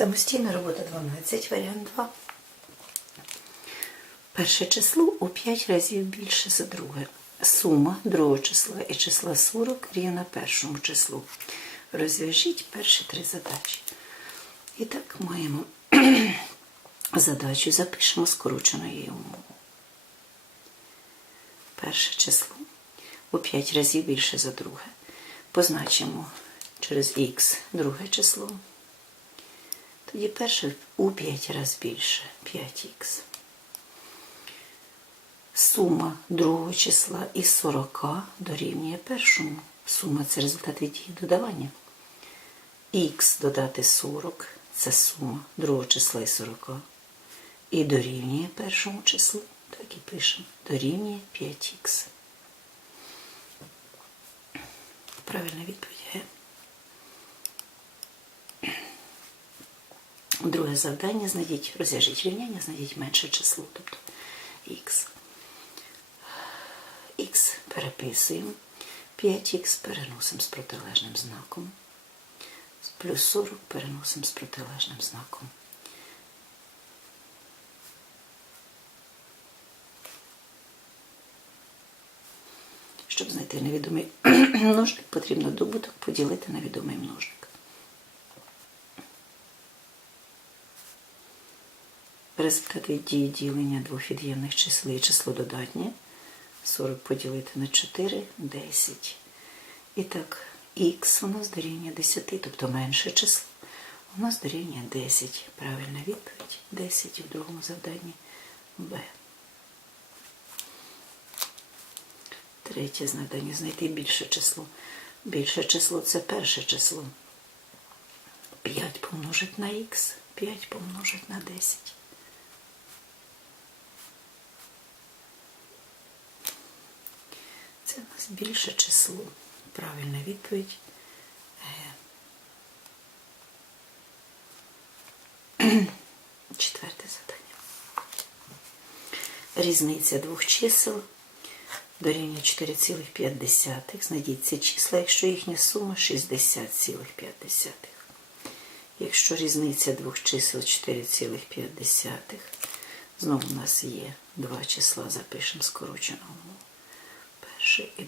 Самостійна робота 12, варіант 2. Перше число у 5 разів більше за друге. Сума другого числа і числа 40 рівна першому числу. Розв'яжіть перші три задачі. І так маємо задачу, запишемо скороченою її умову. Перше число у 5 разів більше за друге. Позначимо через х друге число. Тоді перше у 5 разів більше 5х. Сума другого числа із 40 дорівнює першому. Сума це результат від дії додавання. Х додати 40 це сума другого числа із 40. І дорівнює першому числу. Так і пишемо. Дорівнює 5х. Правильна відповідь Друге завдання знайдіть, розв'яжіть рівняння, знайдіть менше число, тобто х. Х переписуємо, 5х переносимо з протилежним знаком. Плюс 40 переносимо з протилежним знаком. Щоб знайти невідомий множник, потрібно добуток поділити на відомий множник. Результати дії ділення двох від'ємних чисел і число додатнє. 40 поділити на 4 10. І так, х у нас дорівнює 10, тобто менше число. У нас дорівнює 10. Правильна відповідь 10 в другому завданні Б. Третє завдання знайти більше число. Більше число це перше число. 5 помножить на х, 5 помножить на 10. Це у нас більше число. Правильна відповідь. Е. Четверте завдання. Різниця двох чисел дорівнює 4,5. Знайдіть ці числа, якщо їхня сума 60,5. Якщо різниця двох чисел 4,5, знову у нас є два числа, запишемо і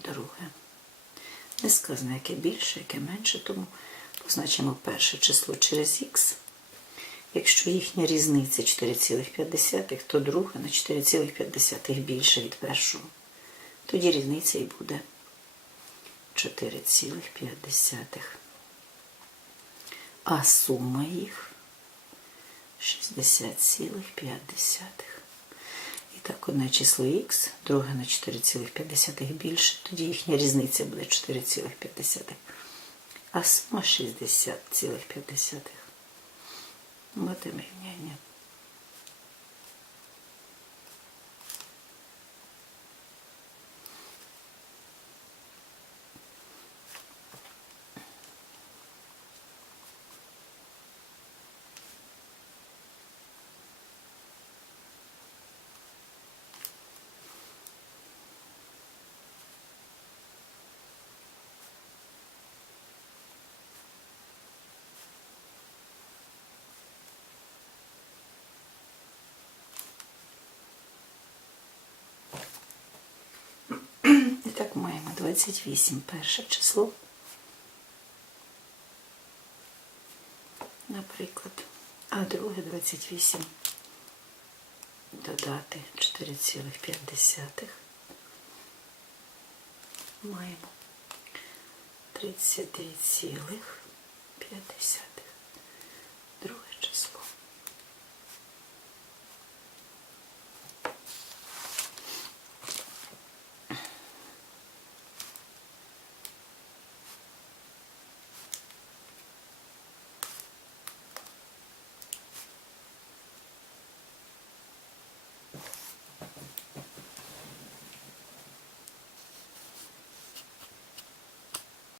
друге. Не сказано, яке більше, яке менше, тому позначимо перше число через х. Якщо їхня різниця 4,5, то друге на 4,5 більше від першого. Тоді різниця і буде 4,5. А сума їх 60,5. І так, одне число х, друге на 4,5 більше, тоді їхня різниця буде 4,5. А сума 60,5. Матиме рівняння. І так маємо 28 перше число. Наприклад, а друге 28 додати 4,5. Маємо 39,5.